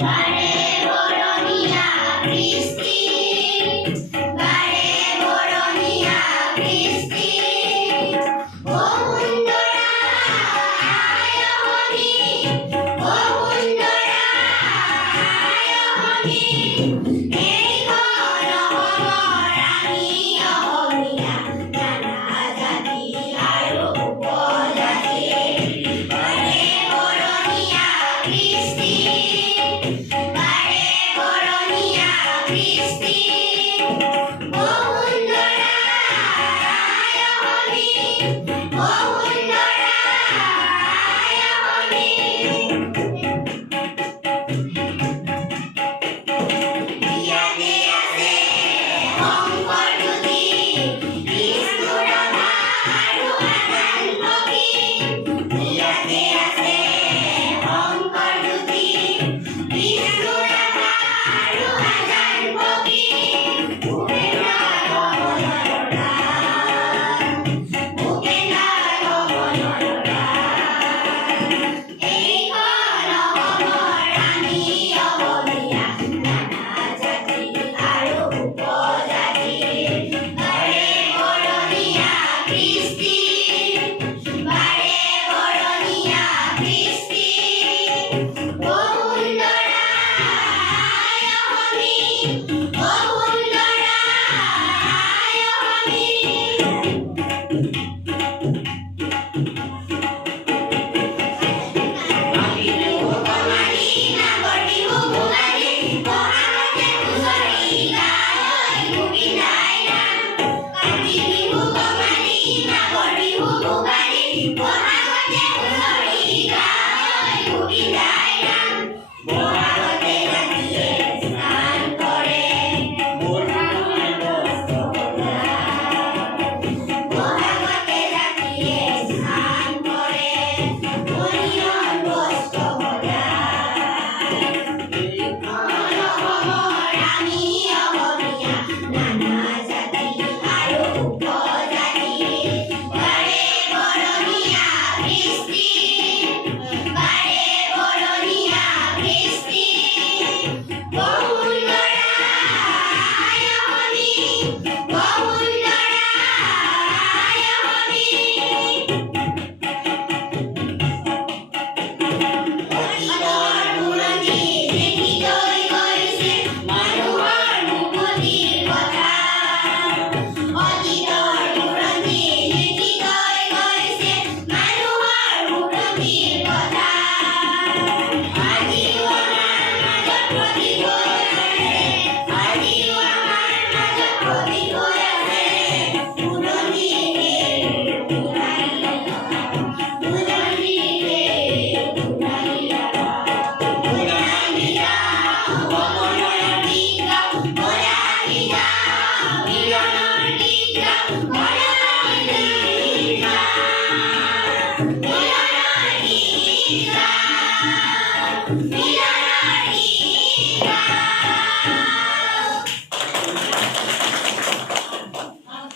বাৰে বৰণিয়া বৃষ্টি বাৰে বৰণিয়া বৃষ্টি বসুন্ধৰা আয়হনি বসুন্ধৰা আয়হনি এই ঘৰ আমি অসমীয়া নানা জাতি আৰু উপজাতি বাৰে বৰণিয়া বৃষ্টি বাৰে বৰণিয়া বৃষ্টি বসুন্ধৰা আয়হনি বসুন্ধৰা আয়হনি ইয়াতে আছে শংকৰ জ্যোতি বিষ্ণু ৰাভা আৰু আজান ফকী ইয়াতে আছে শংকৰ জ্যোতি বিষ্ণু ৰাভা আৰু আজান ফকী ভূপেন্দ্ৰ ভৱনৰ গান ভূপেন্দ্ৰ ভৱনৰ গান এইখন অসমৰ আমি অসমীয়া নানা জাতি আৰু উপজাতি বাৰে বৰণিয়া বৃষ্টি বাৰে বৰণিয়া বৃষ্টি বসুন্ধৰা আয়হনি বসুন্ধৰা আয়হনি কাতি বিহু কঙালী মাঘৰ বিহু ভোগালী বহাগতে হুঁচৰি গায় গোবিন্দাই নাম কাতি বিহু কঙালী মাঘৰ বিহু ভোগালী বহাগতে হুঁচৰি গায় গোবিন্দাই নাম বহাগতে ৰাতিয়ে স্নান কৰে বহাগতে ৰাতিয়ে স্নান কৰে মণিয়ৰ বস্ত্ৰ সজায় অসমৰ আমি অসমীয়া নানা জাতি আৰু উপজাতি বাৰে বৰণিয়া বৃষ্টি বাৰে বৰণিয়া বৃষ্টি বসুন্ধৰা আয়হনি বসুন্ধৰা আয়হনি অতীতৰ বুৰঞ্জী লিখি থৈ গৈছে মানুহৰ মুকতিৰ কথা অতীতৰ বুৰঞ্জী লিখি থৈ গৈছে মানুহৰ মুকতিৰ কথা আজিও আমাৰ মাজত প্ৰতীক হৈ আছে আজিও আমাৰ মাজত প্ৰতীক হৈ আছে বুৰঞ্জীৰে বুঢ়াই বুৰঞ্জীৰে বুঢ়াই বুঢ়াই ভৱনৰ গীত গাওঁ বুঢ়াই মিলনৰ গীত গাওঁ বুঢ়াই মিলনৰ গীত গাওঁ